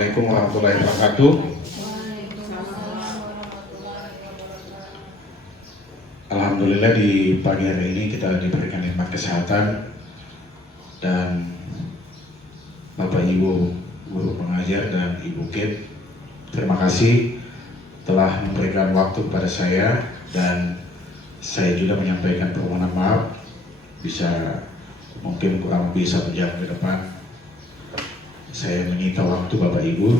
Assalamualaikum warahmatullahi wabarakatuh. Alhamdulillah di pagi hari ini kita diberikan nikmat kesehatan dan Bapak Ibu guru pengajar dan Ibu Kip, terima kasih telah memberikan waktu kepada saya, dan saya juga menyampaikan permohonan maaf bisa mungkin kurang lebih 1 jam ke depan saya menyita waktu Bapak Ibu.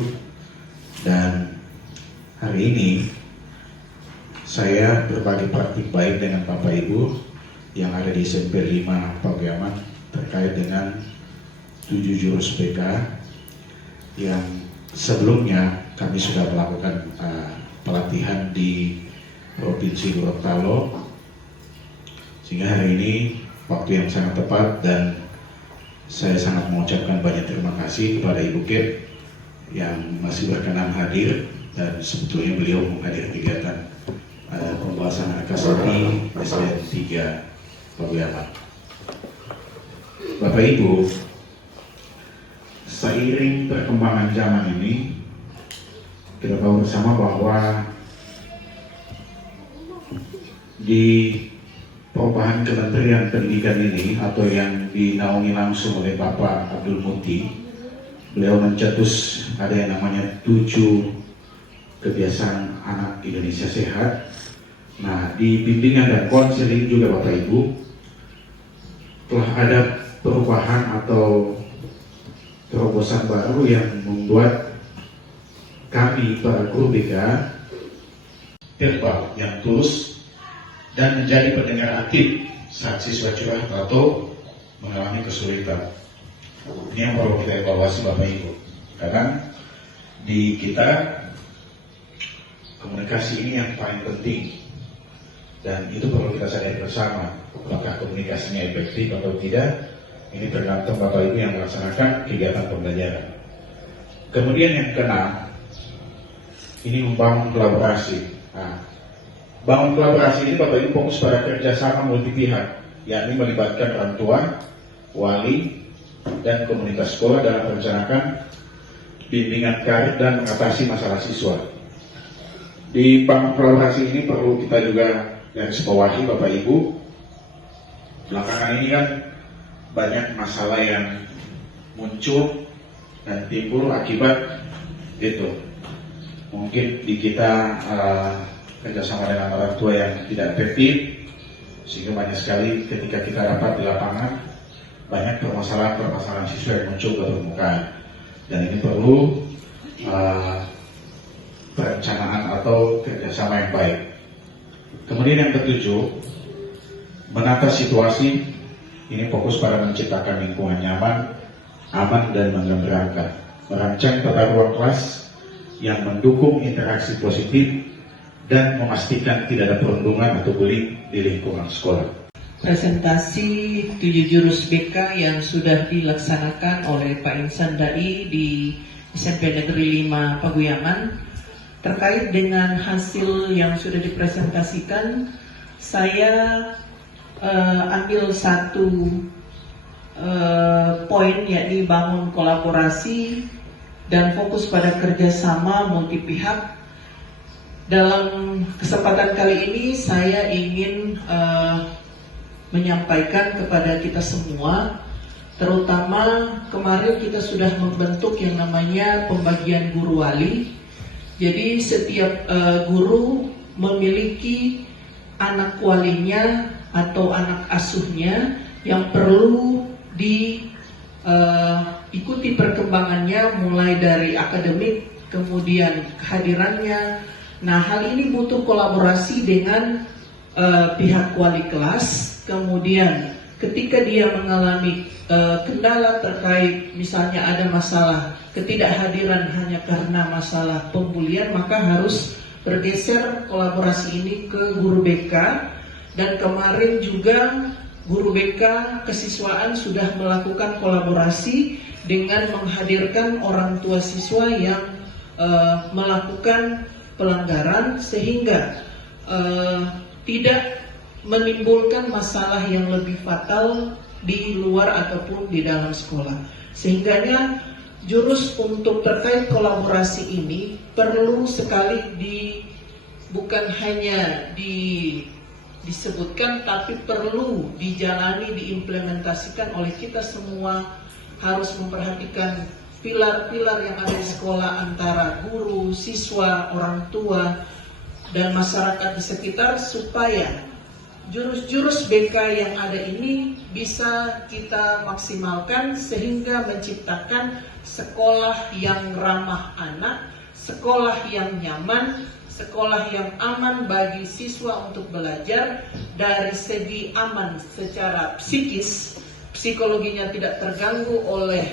Dan hari ini saya berbagi praktik baik dengan Bapak Ibu yang ada di SMP 5 Paguyaman terkait dengan 7 jurus BK yang sebelumnya kami sudah melakukan pelatihan di Provinsi Gorontalo, sehingga hari ini waktu yang sangat tepat dan saya sangat mengucapkan banyak terima kasih kepada Ibu Kip yang masih berkenan hadir, dan sebetulnya beliau menghadiri kegiatan pembahasan Akasati SDN 3 Paguyaman. Bapak Ibu, seiring perkembangan zaman ini, kita tahu bersama bahwa di perubahan Kementerian Pendidikan ini atau yang dinaungi langsung oleh Bapak Abdul Muti, beliau mencetus ada yang namanya 7 kebiasaan anak Indonesia sehat. Nah, di bimbingan dan konseling juga Bapak Ibu telah ada perubahan atau terobosan baru yang membuat kami para guru BK terlibat yang tulus dan menjadi pendengar aktif saat siswa curhat atau mengalami kesulitan. Ini yang perlu kita evaluasi Bapak Ibu, karena di kita komunikasi ini yang paling penting, dan itu perlu kita sadari bersama. Apakah komunikasinya efektif atau tidak, ini tergantung Bapak Ibu yang melaksanakan kegiatan pembelajaran. Kemudian yang keenam, ini membangun kolaborasi. Nah, bangun kolaborasi ini Bapak Ibu fokus pada kerjasama multi pihak, yakni melibatkan orang tua, wali, dan komunitas sekolah dalam merencanakan bimbingan karir dan mengatasi masalah siswa. Di bangun kolaborasi ini perlu kita juga garis bawahi Bapak Ibu, belakangan ini kan banyak masalah yang muncul dan timbul akibat itu. Mungkin di kita kerjasama dengan orang tua yang tidak efektif, sehingga banyak sekali ketika kita rapat di lapangan banyak permasalahan siswa yang muncul ke permukaan, dan ini perlu perencanaan atau kerjasama yang baik. Kemudian yang ketujuh, menata situasi. Ini fokus pada menciptakan lingkungan nyaman, aman, dan menggembirakan, merancang tata ruang kelas yang mendukung interaksi positif dan memastikan tidak ada perundungan atau bullying di lingkungan sekolah. Presentasi 7 jurus BK yang sudah dilaksanakan oleh Pak Insan Dai di SMP Negeri 5 Paguyaman. Terkait dengan hasil yang sudah dipresentasikan, saya ambil satu poin, yakni bangun kolaborasi dan fokus pada kerjasama multi pihak. Dalam kesempatan kali ini saya ingin menyampaikan kepada kita semua, terutama kemarin kita sudah membentuk yang namanya pembagian guru wali. Jadi setiap guru memiliki anak walinya atau anak asuhnya yang perlu diikuti perkembangannya, mulai dari akademik, kemudian kehadirannya. Nah, hal ini butuh kolaborasi dengan pihak wali kelas. Kemudian ketika dia mengalami kendala terkait misalnya ada masalah ketidakhadiran hanya karena masalah pembulian, maka harus bergeser kolaborasi ini ke guru BK. Dan kemarin juga guru BK kesiswaan sudah melakukan kolaborasi dengan menghadirkan orang tua siswa yang melakukan pelanggaran, sehingga tidak menimbulkan masalah yang lebih fatal di luar ataupun di dalam sekolah. Sehingganya jurus untuk terkait kolaborasi ini perlu sekali bukan hanya disebutkan, tapi perlu dijalani, diimplementasikan oleh kita semua. Harus memperhatikan pilar-pilar yang ada di sekolah antara guru, siswa, orang tua, dan masyarakat di sekitar, supaya jurus-jurus BK yang ada ini bisa kita maksimalkan sehingga menciptakan sekolah yang ramah anak, sekolah yang nyaman, sekolah yang aman bagi siswa untuk belajar, dari segi aman secara psikis, psikologinya tidak terganggu oleh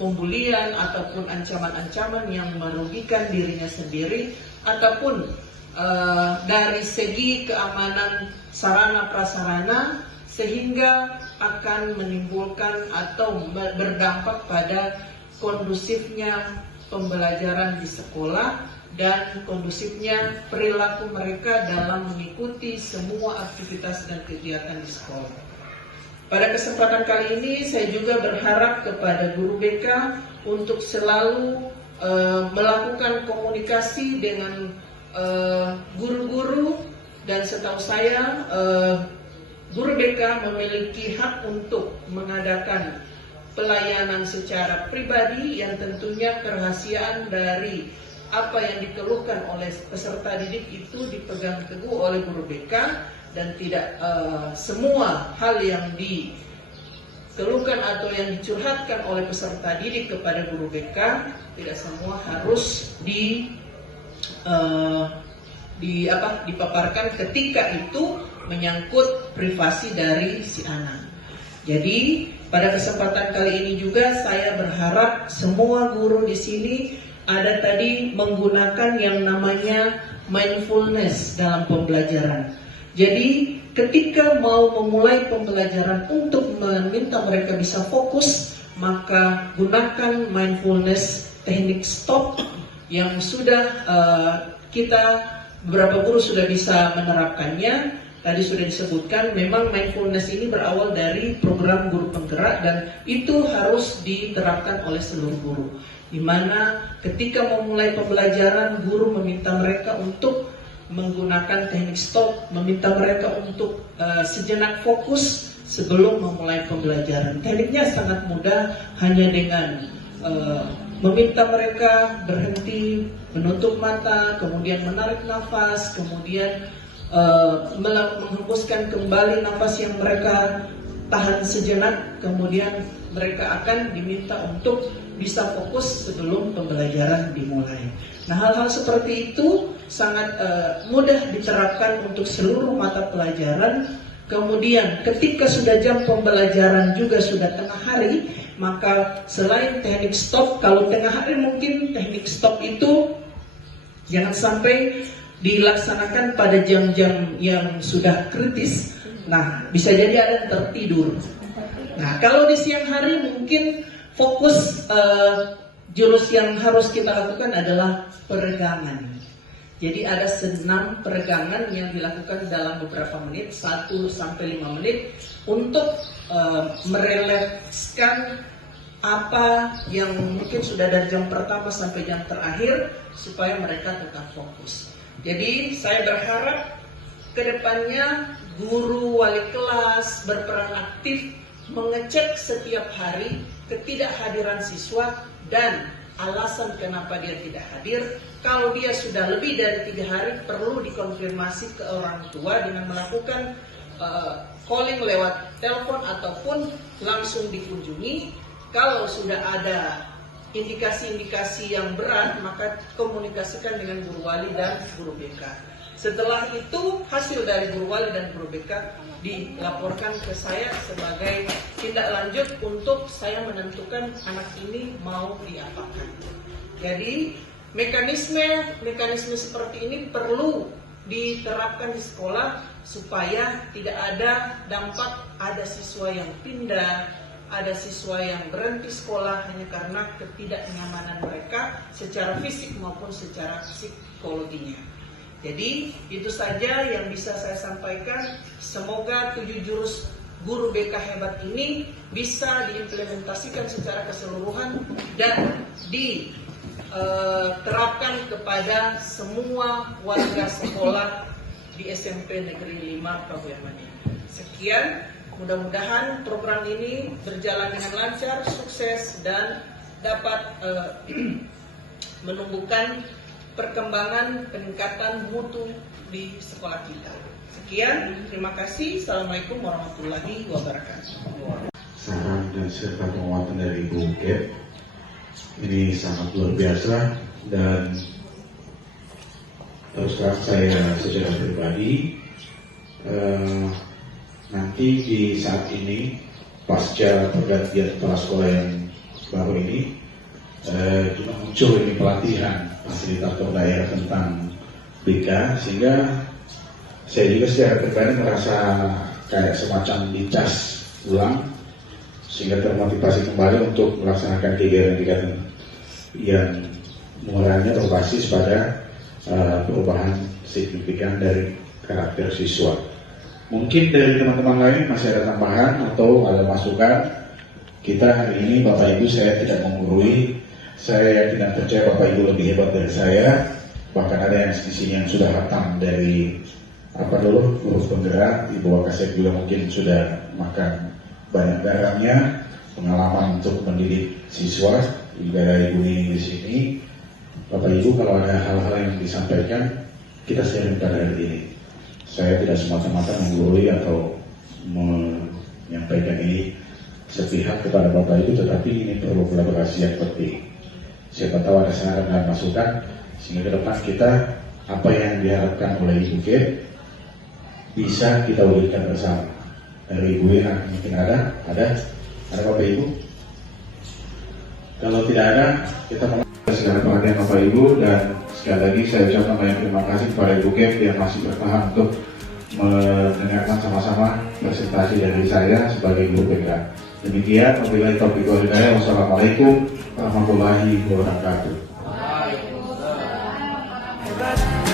pembulian ataupun ancaman-ancaman yang merugikan dirinya sendiri, ataupun dari segi keamanan sarana prasarana, sehingga akan menimbulkan atau berdampak pada kondusifnya pembelajaran di sekolah dan kondusifnya perilaku mereka dalam mengikuti semua aktivitas dan kegiatan di sekolah. Pada kesempatan kali ini saya juga berharap kepada guru BK untuk selalu melakukan komunikasi dengan guru-guru, dan setahu saya guru BK memiliki hak untuk mengadakan pelayanan secara pribadi yang tentunya kerahasiaan dari apa yang dikeluhkan oleh peserta didik itu dipegang teguh oleh guru BK, dan tidak semua hal yang dikeluhkan atau yang dicurhatkan oleh peserta didik kepada guru BK tidak semua harus dipaparkan ketika itu menyangkut privasi dari si anak. Jadi pada kesempatan kali ini juga saya berharap semua guru di sini ada tadi menggunakan yang namanya mindfulness dalam pembelajaran. Jadi ketika mau memulai pembelajaran untuk meminta mereka bisa fokus, maka gunakan mindfulness, teknik stop yang sudah kita beberapa guru sudah bisa menerapkannya. Tadi sudah disebutkan, memang mindfulness ini berawal dari program guru penggerak dan itu harus diterapkan oleh seluruh guru. Di mana ketika memulai pembelajaran, guru meminta mereka untuk menggunakan teknik stop, meminta mereka untuk sejenak fokus sebelum memulai pembelajaran. Tekniknya sangat mudah, hanya dengan meminta mereka berhenti, menutup mata, kemudian menarik nafas, kemudian menghembuskan kembali nafas yang mereka tahan sejenak, kemudian mereka akan diminta untuk bisa fokus sebelum pembelajaran dimulai. Nah, hal-hal seperti itu sangat mudah diterapkan untuk seluruh mata pelajaran. Kemudian ketika sudah jam pembelajaran juga sudah tengah hari, maka selain teknik stop, kalau tengah hari mungkin teknik stop itu jangan sampai dilaksanakan pada jam-jam yang sudah kritis. Nah, bisa jadi ada yang tertidur. Nah, kalau di siang hari mungkin fokus jurus yang harus kita lakukan adalah peregangan. Jadi ada senam peregangan yang dilakukan dalam beberapa menit, 1-5 menit, untuk merelekskan apa yang mungkin sudah dari jam pertama sampai jam terakhir, supaya mereka tetap fokus. Jadi saya berharap kedepannya guru, wali kelas berperan aktif mengecek setiap hari ketidakhadiran siswa dan alasan kenapa dia tidak hadir. Kalau dia sudah lebih dari 3 hari, perlu dikonfirmasi ke orang tua dengan melakukan calling lewat telepon ataupun langsung dikunjungi. Kalau sudah ada indikasi-indikasi yang berat, maka komunikasikan dengan guru wali dan guru BK. Setelah itu, hasil dari guru wali dan guru BK dilaporkan ke saya sebagai tindak lanjut untuk saya menentukan anak ini mau diapakan. Jadi mekanisme seperti ini perlu diterapkan di sekolah supaya tidak ada dampak ada siswa yang pindah, ada siswa yang berhenti sekolah hanya karena ketidaknyamanan mereka secara fisik maupun secara psikologinya. Jadi itu saja yang bisa saya sampaikan. Semoga 7 jurus guru BK hebat ini bisa diimplementasikan secara keseluruhan dan diterapkan kepada semua warga sekolah di SMP Negeri 5 Pabuayan. Sekian, mudah-mudahan program ini berjalan dengan lancar, sukses, dan dapat menumbuhkan perkembangan peningkatan mutu di sekolah kita. Sekian, terima kasih. Assalamualaikum warahmatullahi wabarakatuh. Saran dan serta penguatan dari Ibu Kep ini sangat luar biasa, dan terus terang saya secara pribadi nanti di saat ini pasca pergantian kepala sekolah yang baru ini juga muncul ini pelatihan fasilitator daerah tentang BK, sehingga saya juga secara pribadi merasa kayak semacam dicas ulang, sehingga termotivasi kembali untuk melaksanakan kegiatan-kegiatan yang mulanya berbasis pada perubahan signifikan dari karakter siswa. Mungkin dari teman-teman lain masih ada tambahan atau ada masukan. Kita hari ini Bapak Ibu saya tidak menggurui, saya tidak percaya Bapak Ibu lebih hebat dari saya, bahkan ada yang di sini yang sudah hatam dari huruf penggerak, Ibu Wakasek juga mungkin sudah makan banyak garamnya, pengalaman untuk mendidik siswa, juga ada Ibu Nini di sini. Bapak Ibu, kalau ada hal-hal yang disampaikan, kita sharing pada hari ini. Saya tidak semata-mata menggurui atau menyampaikan ini sepihak kepada Bapak Ibu, tetapi ini perlu kolaborasi yang penting. Siapa tahu ada saran dan masukan, sehingga ke depan kita apa yang diharapkan oleh Ibu Kep bisa kita wujudkan bersama. Dari Ibu yang mungkin ada Bapak Ibu? Kalau tidak ada, kita mengucapkan segala perhatian Bapak Ibu, dan sekali lagi saya ucapkan banyak terima kasih kepada Ibu Kep yang masih bertahan untuk mendengarkan sama-sama presentasi dari saya sebagai guru BK. Demikian, wabillahi taufiq wal hidayah. Wassalamualaikum warahmatullahi wabarakatuh.